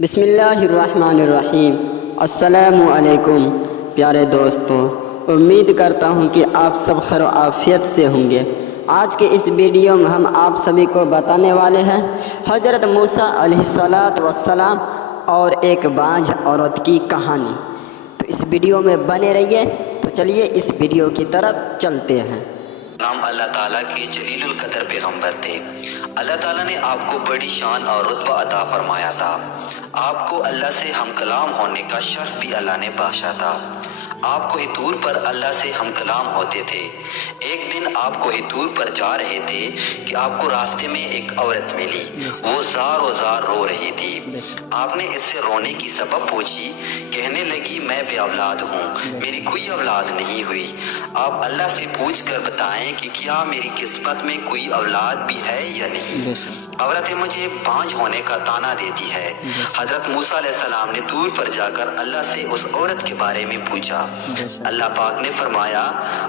بسم اللہ الرحمن الرحیم۔ السلام علیکم پیارے دوستوں، امید کرتا ہوں کہ آپ سب خیر و عافیت سے ہوں گے۔ آج کے اس ویڈیو میں ہم آپ سبھی کو بتانے والے ہیں حضرت موسیٰ علیہ السلام اور ایک بانجھ عورت کی کہانی۔ تو اس ویڈیو میں بنے رہیے۔ تو چلیے اس ویڈیو کی طرف چلتے ہیں۔ نام اللہ تعالیٰ کے جلیل القدر پیغمبر تھے۔ اللہ تعالیٰ نے آپ کو بڑی شان اور رتبہ عطا فرمایا تھا۔ آپ کو اللہ سے ہم کلام ہونے کا شرف بھی اللہ نے بخشا تھا۔ آپ کوہ طور پر اللہ سے ہم کلام ہوتے تھے۔ ایک دن آپ کوہ طور پر جا رہے تھے کہ آپ کو راستے میں ایک عورت ملی۔ وہ زار و زار رو رہی تھی۔ آپ نے اس سے رونے کی سبب پوچھی۔ کہنے لگی میں بے اولاد ہوں، میری کوئی اولاد نہیں ہوئی۔ آپ اللہ سے پوچھ کر بتائیں کہ کیا میری قسمت میں کوئی اولاد بھی ہے یا نہیں۔ عورتیں مجھے بانجھ ہونے کا طعنہ دیتی ہے۔ حضرت موسیٰ علیہ السلام نے طور پر جا کر اللہ سے اس عورت کے بارے میں پوچھا۔ اللہ پاک نے فرمایا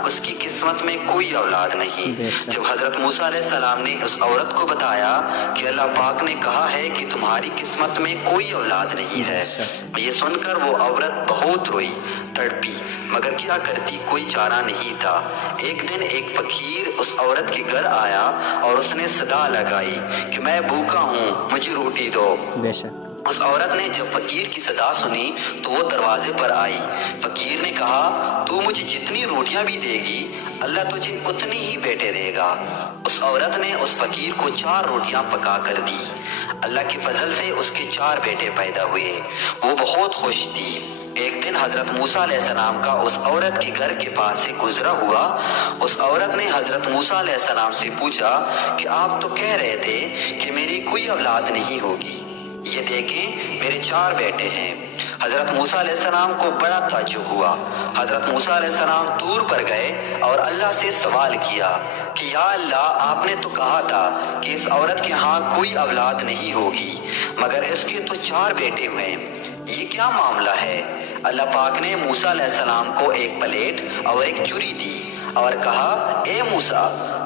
اس کی قسمت میں کوئی اولاد نہیں۔ جب حضرت موسیٰ علیہ السلام نے اس عورت کو بتایا کہ اللہ پاک نے کہا ہے کہ تمہاری قسمت میں کوئی اولاد نہیں ہے، یہ سن کر وہ عورت بہت روئی، تڑپی، مگر کیا کرتی، کوئی چارہ نہیں تھا۔ ایک دن ایک فقیر اس عورت کے گھر آیا اور اس نے صدا لگائی کہ میں بھوکا ہوں، مجھے روٹی دو۔ اس عورت نے جب فقیر کی صدا سنی تو وہ دروازے پر آئی۔ فقیر نے کہا تو مجھے جتنی روٹیاں بھی دے گی اللہ تجھے اتنی ہی بیٹے دے گا۔ اس عورت نے اس فقیر کو 4 روٹیاں پکا کر دی۔ اللہ کے فضل سے اس کے 4 بیٹے پیدا ہوئے۔ وہ بہت خوش تھی۔ ایک دن حضرت موسیٰ علیہ السلام کا اس عورت کے گھر کے پاس سے گزرا ہوا۔ اس عورت نے حضرت موسیٰ علیہ السلام سے پوچھا کہ آپ تو کہہ رہے تھے کہ میری کوئی اولاد نہیں ہوگی، یہ دیکھیں میرے 4 بیٹے ہیں۔ حضرت موسیٰ علیہ السلام کو بڑا تعجب ہوا۔ حضرت موسیٰ علیہ السلام طور پر گئے اور اللہ سے سوال کیا کہ یا اللہ، آپ نے تو کہا تھا کہ اس عورت کے ہاں کوئی اولاد نہیں ہوگی، مگر اس کے تو 4 بیٹے ہوئے، یہ کیا معاملہ ہے؟ اللہ پاک نے موسیٰ علیہ السلام کو ایک پلیٹ اور ایک چھری دی اور کہا اے موسیٰ،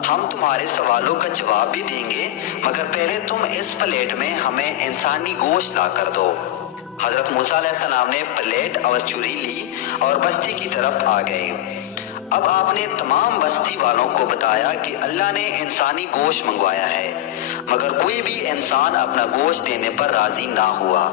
ہم تمہارے سوالوں کا جواب بھی دیں گے، مگر پہلے تم اس پلیٹ میں ہمیں انسانی گوشت لا کر دو۔ حضرت موسیٰ علیہ السلام نے پلیٹ اور چھری لی اور بستی کی طرف آ گئے۔ اب آپ نے تمام بستی والوں کو بتایا کہ اللہ نے انسانی گوشت منگوایا ہے، مگر کوئی بھی انسان اپنا گوشت دینے پر راضی نہ ہوا۔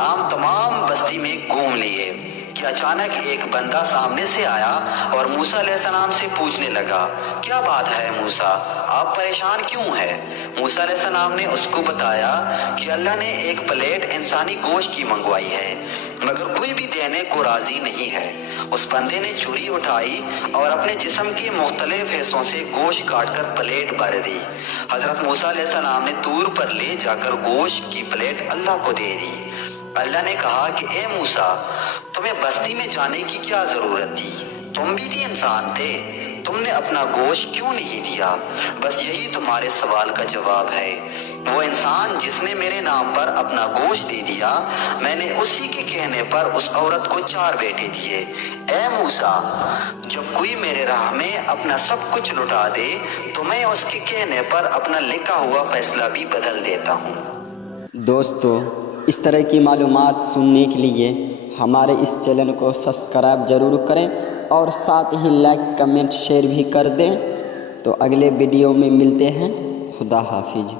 آپ تمام بستی میں گھوم لیے کہ اچانک ایک بندہ سامنے سے آیا اور موسیٰ علیہ السلام سے پوچھنے لگا کیا بات ہے موسیٰ، آپ پریشان کیوں ہیں؟ موسیٰ علیہ السلام نے اس کو بتایا کہ اللہ نے ایک پلیٹ انسانی گوشت کی منگوائی ہے، مگر کوئی بھی دینے کو راضی نہیں ہے۔ اس بندے نے چھری اٹھائی اور اپنے جسم کے مختلف حصوں سے گوشت کاٹ کر پلیٹ بھر دی۔ حضرت موسیٰ علیہ السلام نے طور پر لے جا کر گوشت کی پلیٹ اللہ کو دے دی۔ اللہ نے کہا کہ اے موسیٰ، تمہیں بستی میں جانے کی کیا ضرورت تھی؟ تم بھی تھی انسان تھے، تم نے اپنا گوشت کیوں نہیں دیا؟ بس یہی تمہارے سوال کا جواب ہے۔ وہ انسان جس نے میرے نام پر اپنا گوشت دے دیا، میں نے اسی کے کہنے پر اس عورت کو 4 بیٹے دیے۔ اے موسیٰ، جب کوئی میرے راہ میں اپنا سب کچھ لٹا دے تو میں اس کے کہنے پر اپنا لکھا ہوا فیصلہ بھی بدل دیتا ہوں۔ دوستو، اس طرح کی معلومات سننے کے لیے ہمارے اس چینل کو سبسکرائب ضرور کریں اور ساتھ ہی لائک، کمنٹ، شیئر بھی کر دیں۔ تو اگلے ویڈیو میں ملتے ہیں۔ خدا حافظ۔